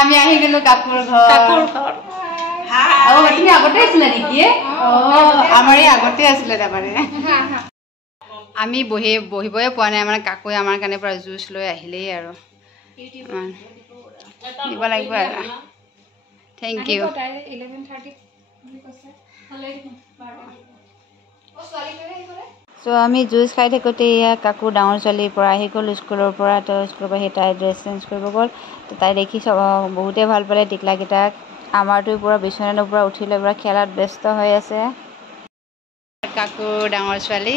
আমি আহি গেলো কাকুৰ ঘৰ তুমি আগতে আছিলা নেকি আমাৰ এই আগতে আছিলে তাৰমানে আমি বহিবই পোৱা নাই মানে কাকুৱে আমাৰ কাৰণে পৰা জুচ লৈ আহিলেই আৰু দিব লাগিব আৰু থেংক ইউ So আমি জুচ খাই থাকোঁতে ইয়া কাকু ডাঙৰ ছোৱালীৰ পৰা আহি গ'ল স্কুলৰ পৰা তো স্কুলৰ পৰা তাই ড্ৰেছ চেঞ্জ কৰিব গ'ল তো তাই দেখি বহুতে ভাল পালে টিকলাকেইটাক আমাৰতো পুৰা বিচনাৰ পৰা উঠি লৈ পুৰা খেলাত ব্যস্ত হৈ আছে কাকু ডাঙৰ ছোৱালী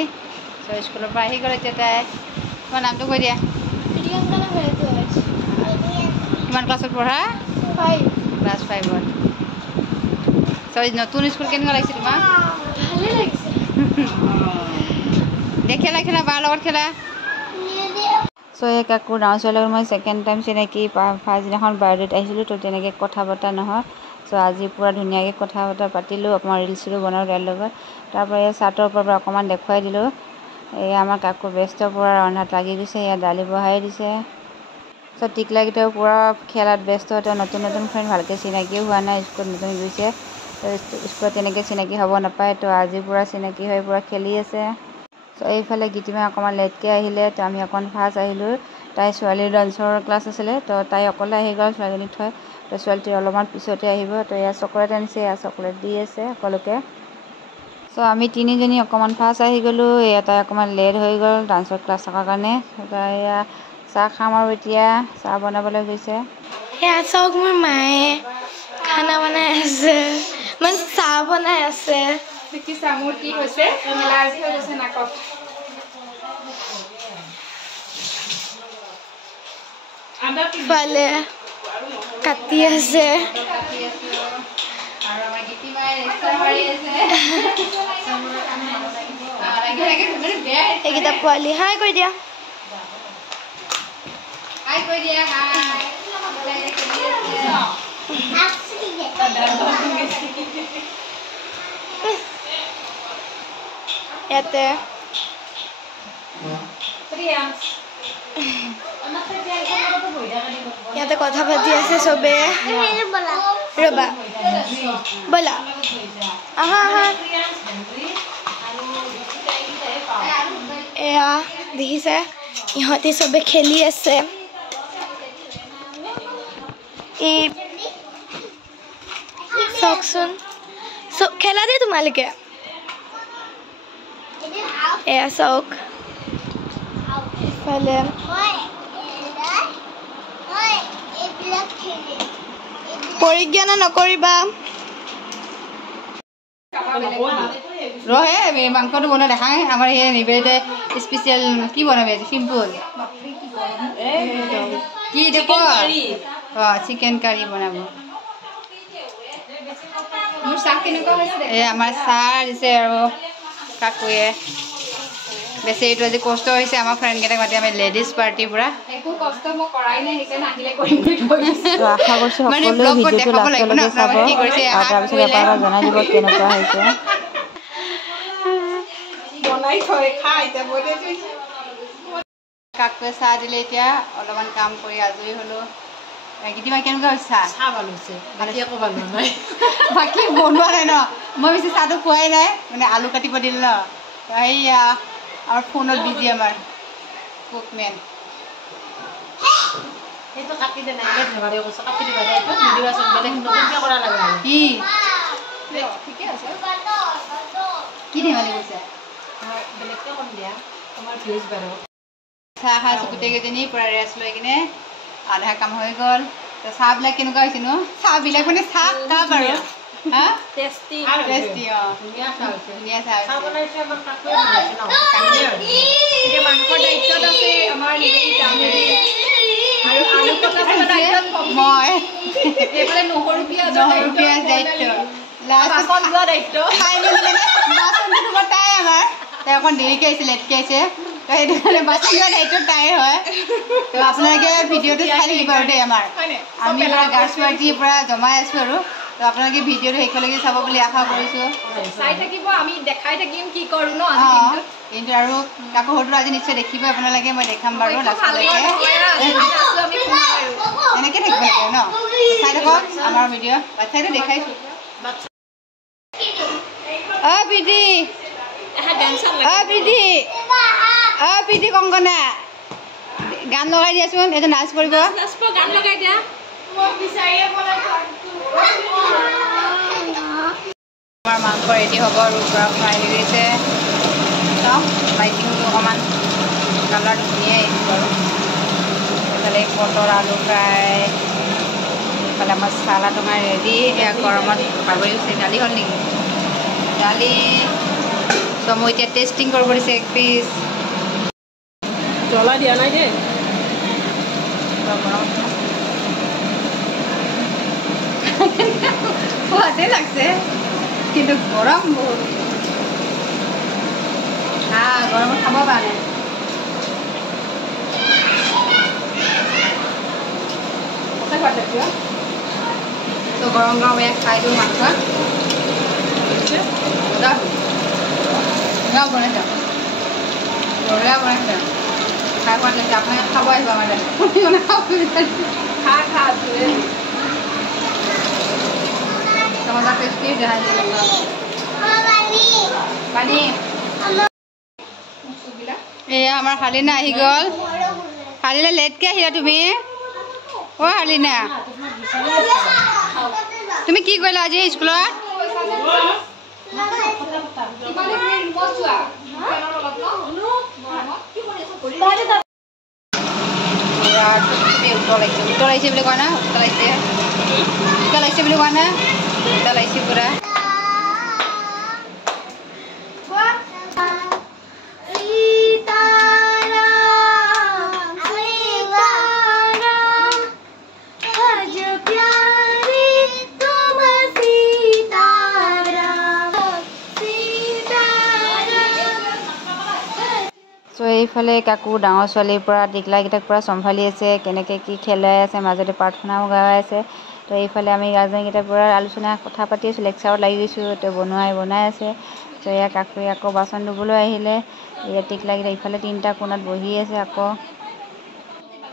তো স্কুলৰ পৰা আহি গ'ল এতিয়া তাই তোমাৰ নামটো কৈ দিয়া কিমান ক্লাছত পঢ়া ক্লাছ 5ত চ নতুন স্কুল কেনেকুৱা লাগিছে তোমাক ভালেই লাগিছে খেলা খেলা বাৰ লগত খেলা চ' এই কাকু ডাঙৰ ছোৱালীৰ লগত মই ছেকেণ্ড টাইম চিনাকি ফাৰ্ষ্ট দিনাখন বাৰ্থডেত আহিছিলোঁ তো তেনেকৈ কথা পতা নহয় চ' আজি পূৰা ধুনীয়াকৈ কথা বতৰা পাতিলোঁ অকণমান ৰিলচ চিলো বনালোঁ তাইৰ লগত তাৰপৰা এই চাটৰ ওপৰৰ পৰা অকণমান দেখুৱাই দিলোঁ এই আমাৰ কাকু ব্যস্ত পূৰা ৰন্ধাত লাগি গৈছে ইয়াত দালি বহাই দিছে চ' টিকলাকেইটাও পূৰা খেলাত ব্যস্ত তেওঁ নতুন নতুন ফ্ৰেণ্ড ভালকৈ চিনাকিও হোৱা নাই স্কুলত নতুন গৈছে স্কুলত তেনেকৈ চিনাকি হ'ব নাপায় তো আজি পূৰা চিনাকি হৈ পূৰা খেলি আছে চ' এইফালে গীতিমা অকণমান লেটকৈ আহিলে তো আমি অকণমান ফাৰ্ষ্ট আহিলোঁ তাই ছোৱালীৰ ডান্সৰ ক্লাছ আছিলে তো তাই অকলে আহি গ'ল ছোৱালীজনীক থৈ তো ছোৱালীটো অলপমান পিছতে আহিব তো এয়া চকলেট আনিছে এয়া চকলেট দি আছে সকলোকে চ' আমি তিনিজনী অকণমান ফাৰ্ষ্ট আহি গ'লোঁ এয়া তাই অকণমান লেট হৈ গ'ল ডান্সৰ ক্লাছ থকাৰ কাৰণে এয়া চাহ খাম আৰু এতিয়া চাহ বনাবলৈ গৈছে এয়া চাওক মোৰ মায়ে খানা বনাই আছে মানে চাহ বনাই আছে দেখিছা মোৰ কি হৈছে এলাৰ্জি হৈ গৈছে নাকত ফালে কাটি আছে আৰু আমাৰ গীতিমাই ৰিক্সা মাৰি আছে এইকেইটা পোৱালি হাই কৈ দিয়া হাই কৈ দিয়া হাই ইয়াতে ইয়াতে কথা পাতি আছে চবে ৰবা বলা আহা আহা এয়া দেখিছে ইহঁতে চবে খেলি আছে এই চাওকচোন খেলা দে তোমালোকে এয়া চাওক ইফালে পৰিজ্ঞান নকৰিবা ৰহে মাংসটো বনাই দেখাই আমাৰ এই নিবেদিতে স্পেচিয়েল কি বনাবি আজি চিম্পল কি দেখো চিকেন কাৰী বনাব মোৰ চাহ কেনেকুৱা হৈছে এই আমাৰ চাহ দিছে আৰু কাকুৱে বেছি এইটো আজি কষ্ট হৈছে আমাৰ ফ্ৰেণ্ডকেইটাক মাতি আমি লেডিজ পাৰ্টিৰ পৰা একো কষ্ট মই কৰাই নাই সেইকাৰণে আহিলে কৰিম আশা কৰিছোঁ সকলোৱে ভিডিঅ'টো লাষ্টলৈকে চাব আৰু তাৰপিছত এবাৰ জনাই দিব কেনেকুৱা হৈছে কাকুৱে চাহ দিলে এতিয়া অলপমান কাম কৰি আজৰি হ'লোঁ গীতিমা কেনেকুৱা হৈছে চাহ ভাল হৈছে একো বনোৱা নাই বাকী বনোৱা নাই ন মই বেছি চাহটো খোৱাই নাই মানে আলু কাটিব দিলে ন সেয়া আমাৰ ফোনত বিজি আমাৰ কুকমেন সেইটো কাটি দে নাই ধেমালি কৈছোঁ কাটি দিবা দে এইটো ভিডিঅ' আছে বেলেগ নতুনকৈ কৰা লাগে কি ঠিকে আছে কি ধেমালি কৈছে বেলেগকৈ কম দিয়া তোমাৰ ভিউজ বাৰু চাহ খাইছোঁ গোটেইকেইজনী পূৰা ৰেষ্ট লৈ কিনে আধা কাম হৈ গ'ল তো চাহবিলাক কেনেকুৱা হৈছে নো চাহবিলাক মানে চাহ কাপ আৰু টেষ্টি টেষ্টি ধুনীয়া চাহ হৈছে ধুনীয়া চাহ বনাইছে আমাৰ কাকুৱে বনাইছে ন এতিয়া মাংসৰ দায়িত্বত আছে আমাৰ নিবেদিতা আৰু আলু কটাৰ দায়িত্বত মই এইফালে নহৰু পিঁয়াজ দায়িত্ব বাচন ধোৱা দায়িত্ব খাই মেলি বাচন ধুব তাই আমাৰ তাই অকণ দেৰিকৈ আহিছে লেটকৈ আহিছে তো সেইটো কাৰণে বাচন ধোৱা দায়িত্ব তাইৰ হয় তো আপোনালোকে ভিডিঅ'টো চাই থাকিব আৰু দেই আমাৰ আমি পুৰা গাৰ্লছ পাৰ্টিৰ পৰা জমাই আছোঁ আৰু তো আপোনালোকে ভিডিঅ'টো শেষলৈকে চাব বুলি আশা কৰিছোঁ চাই থাকিব আমি দেখাই থাকিম কি কৰোঁ ন কিন্তু আৰু কাকো হয়তো আজি নিশ্চয় দেখিব আপোনালোকে মই দেখাম বাৰু লাষ্টলৈকে এনেকৈ থাকিব লাগে ন চাই থাকক আমাৰ ভিডিঅ' বাচ্ছাটো দেখাইছোঁ প্ৰীতি প্ৰীতি কংকনা গান লগাই দিয়াচোন এইটো নাচ কৰিব গান লগাই দিয়া আমাৰ মাংস ৰেডি হ'ব আৰু পৰা ফ্ৰাই হৈ গৈছে চাওঁ লাইটিংটো অকণমান কালাৰটো ধুনীয়াই আহিছে বাৰু এইফালে পটল আলু ফ্ৰাই এইফালে আমাৰ চালাড তোমাৰ ৰেডি এয়া গৰমত বাগৰি গৈছে দালি হ'ল নেকি দালি চ' মই এতিয়া টেষ্টিং কৰিব দিছে এক পিচ জ্বলা দিয়া নাই দেই সোৱাদে লাগছে কিন্তু গৰম বহুত গৰমত খাব পাৰে তো গৰম গৰম ইয়াক খাই দিওঁ মাংস বনাইছে বঢ়িয়া বনাইছে খাই পোৱা লাগিছে আপোনালোকে খাব আহিব আমাৰ মজা টেষ্টি পানী এয়া আমাৰ শালিনা আহি গ'ল শালিনা লেটকৈ আহিলা তুমি শালিনা তুমি কি কৰিলা আজি স্কুলত উতলাইছে বুলি কোৱা না উতলাইছে বুলি কোৱা না উতলাইছে পুৰা চ' এইফালে কাকো ডাঙৰ ছোৱালীৰ পৰা টিকলাকেইটাক পূৰা চম্ভালি আছে কেনেকৈ কি খেলাই আছে মাজতে প্ৰাৰ্থনাও গাই আছে তো এইফালে আমি গাৰ্জেনকেইটাৰ পৰা আলোচনা কথা পাতি আছোঁ লেকচাৰত লাগি গৈছোঁ তো বনাই আছে চ' এয়া কাকুৱে আকৌ বাচন ধুবলৈ আহিলে এয়া টিকলাকেইটা ইফালে তিনিটা কোণত বহি আছে আকৌ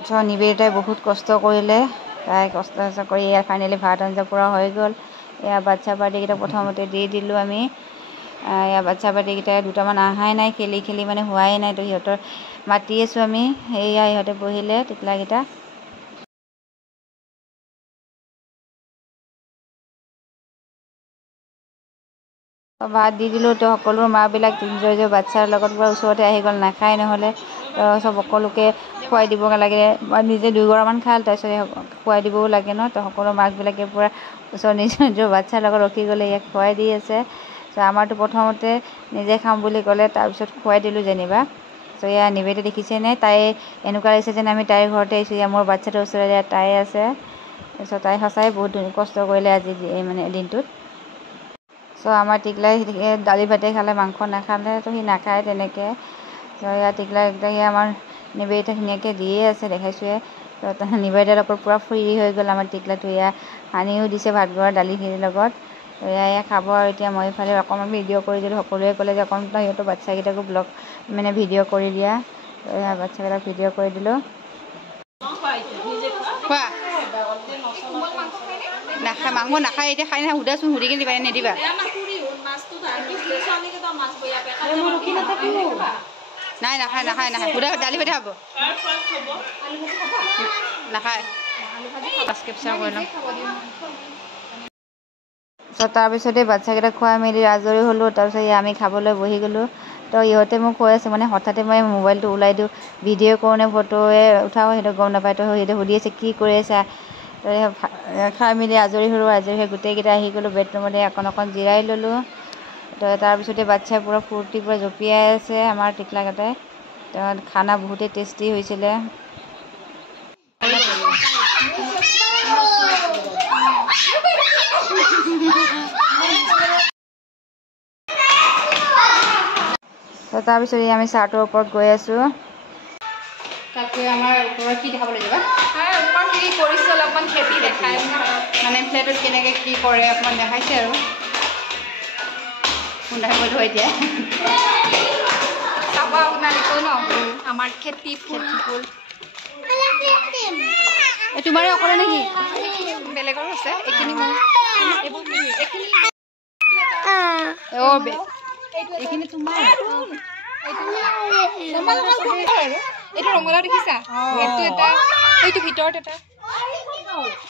চ' নিবেদিতাই বহুত কষ্ট কৰিলে তাই কষ্ট কৰি এয়া ফাইনেলি ভাত আঞ্জা পূৰা হৈ গ'ল এয়া বাচ্ছা পাৰ্টিকেইটা প্ৰথমতে দি দিলোঁ আমি এয়া বাচ্ছা পাৰ্টিকেইটাই দুটামান অহাই নাই খেলি মানে হোৱাই নাই তো সিহঁতৰ মাতি আছোঁ আমি সেয়া ইহঁতে বহিলে টিকলাকেইটা ভাত দি দিলোঁ তো সকলো মাবিলাক নিজৰ বাচ্ছাৰ লগত পূৰা ওচৰতে আহি গ'ল নাখায় নহ'লে তো চব সকলোকে খুৱাই দিব লাগে বা নিজে দুইগৰামান খাল তাৰপিছত খুৱাই দিবও লাগে ন তো সকলো মাকবিলাকে পূৰা ওচৰ নিজৰ বাচ্ছাৰ লগত ৰখি গ'লে ইয়াক খুৱাই দি আছে চ' আমাৰতো প্ৰথমতে নিজে খাম বুলি ক'লে তাৰপিছত খুৱাই দিলোঁ যেনিবা চ' এয়া নিবেদিতা দেখিছেনে তাই এনেকুৱা লাগিছে যেন আমি তাইৰ ঘৰতে আহিছোঁ এয়া মোৰ বাচ্ছাটোৰ ওচৰতে তাই আছে তাৰপিছত তাই সঁচাই বহুত কষ্ট কৰিলে আজি মানে দিনটোত চ' আমাৰ টিকলাই দালি ভাতে খালে মাংস নাখালে তো সি নাখায় তেনেকৈ চ' এয়া টিকলাই একদম আমাৰ নিবেদিতা ধুনীয়াকৈ দিয়ে আছে দেখাইছোঁৱে তো নিবেদিতাৰ লগত পূৰা ফ্ৰী হৈ গ'ল আমাৰ টিকলাটো এয়া সানিও দিছে ভাতবোৰৰ দালিখিনিৰ লগত তো এয়া খাব আৰু এতিয়া মই ইফালে অকণমান ভিডিঅ' কৰি দিলোঁ সকলোৱে ক'লে যে অকণমান সিহঁতৰ বাচ্ছাকেইটাকো ব্লগ মানে ভিডিঅ' কৰি দিয়া তো এয়া বাচ্ছাকেইটাক ভিডিঅ' কৰি দিলোঁ খোৱা নাখায় মাংস নাখায় এতিয়া খাই নহয় সুধাচোন সুধি কিনে দিবা নিদিবা নাই নাখায় সুধা দালি ভাতে খাব নাখায় কেপচাৰ কৰি লওঁ তাৰপিছতে বাচ্ছাকেইটাক খুৱাই মেলি আজৰি হ'লোঁ তাৰপিছত আমি খাবলৈ বহি গ'লোঁ তো ইহঁতে মোক কৈ আছে মানে হঠাতে মই মোবাইলটো ওলাই দিওঁ ভিডিঅ' কৰোঁ নে ফটোৱে উঠাওঁ সেইটো গম নাপায় তো সিহঁতে সুধি আছে কি কৰি আছে খাই মেলি আজৰি হ'লোঁ আজৰি হৈ গোটেইকেইটা আহি গ'লোঁ বেডৰুমতে অকণ জিৰাই ল'লোঁ তো তাৰপিছতে বাচ্ছাই পূৰা ফূৰ্তি পূৰা জঁপিয়াই আছে আমাৰ টিকলাকেইটাই তো খানা বহুতেই টেষ্টি হৈছিলে তো তাৰপিছত আমি চাৰ্টৰ ওপৰত গৈ আছোঁ তাকে আমাৰ ওপৰত কি দেখাবলৈ যাবা ওপৰত কি আজি কৰিছোঁ অলপমান খেতি দেখাই মানে ফ্লেটত কেনেকৈ কি কৰে অকণমান দেখাইছে আৰু কোনটা কৰিলোঁ এতিয়া চাব আপোনালোকেও ন আমাৰ খেতি ফুল এই তোমাৰে অকলে নেকি বেলেগৰো আছে এইখিনি এইখিনি তোমাৰ এইটো ৰঙালাও দেখিছা এইটো এটা এইটো ভিতৰত এটা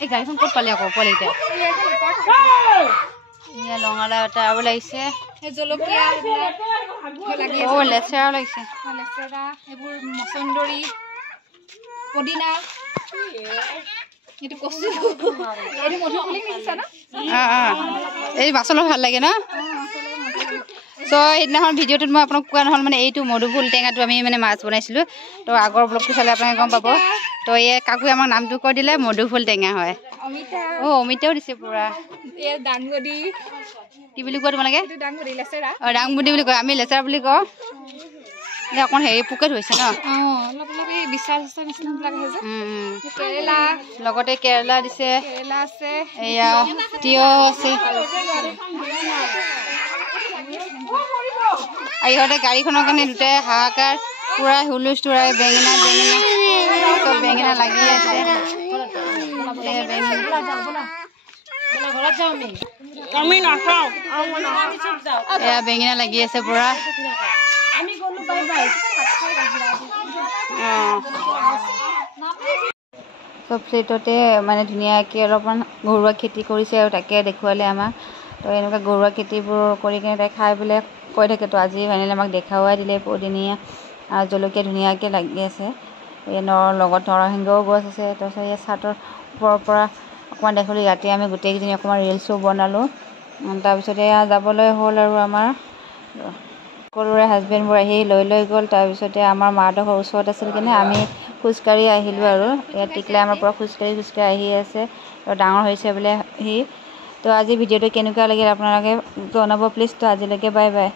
এই গাড়ীখন ক'ত পালে আকৌ পোৱালিকেইটা এয়া ৰঙালাও এটা আৰু লাগিছে জলকীয়া লেচেৰাও লাগিছে লেচেৰা এইবোৰ মচন্দৰী পদিনা এইটো কচু এইটো মধুফুলি দেখিছা ন এই মাছলৈ ভাল লাগে ন চ' সেইদিনাখন ভিডিঅ'টোত মই আপোনাক কোৱা নহ'ল মানে এইটো মধুফুল টেঙাটো আমি মানে মাছ বনাইছিলোঁ তো আগৰ ব্লগটো চালে আপোনালোকে গম পাব তো এই কাকুৱে আমাক নামটো কৈ দিলে মধুফুল টেঙা হয় অমিতাও দিছে পূৰা দাংবডি কি বুলি কয় তোমালোকে দাংবডি বুলি কয় আমি লেচেৰা বুলি কওঁ এই অকণ হেৰি পোকে ধৰিছে ন লগতে কেৰেলা দিছে এয়া তিয়হ আছে আৰু ইহঁতে গাড়ীখনৰ কাৰণে দুটাই হাহাকাৰ পূৰা হুলস্থুল বেঙেনা চব বেঙেনা লাগি আছে এয়া বেঙেনা লাগি আছে পূৰা চব প্লেটতে মানে ধুনীয়াকৈ অলপমান ঘৰুৱা খেতি কৰিছে আৰু তাকে দেখুৱালে আমাক তো এনেকুৱা ঘৰুৱা খেতিবোৰ কৰি কিনে তাই খাই পেলাই কৈ থাকে তো আজি ফাইনেলি আমাক দেখাৱাই দিলে পদিনীয়া জলকীয়া ধুনীয়াকৈ লাগি আছে এই লগত নৰসিংহও গছ আছে তাৰপিছত এই চাটৰ ওপৰৰ পৰা অকণমান দেখালোঁ ইয়াতে আমি গোটেইকেইজনী অকণমান ৰিলচো বনালোঁ তাৰপিছতে এয়া যাবলৈ হ'ল আৰু আমাৰ সকলোৰে হাজবেণ্ডবোৰ আহি লৈ গ'ল তাৰপিছতে আমাৰ মাহঁতৰ ওচৰত আছিল কিনে আমি খোজকাঢ়ি আহিলোঁ আৰু ইয়াত টিকলাই আমাৰ পৰা খোজকাঢ়ি আহি আছে তো ডাঙৰ হৈছে বোলে সি তো আজি ভিডিঅ'টো কেনেকুৱা লাগিল আপোনালোকে জনাব প্লিজ তো আজিলৈকে বাই বাই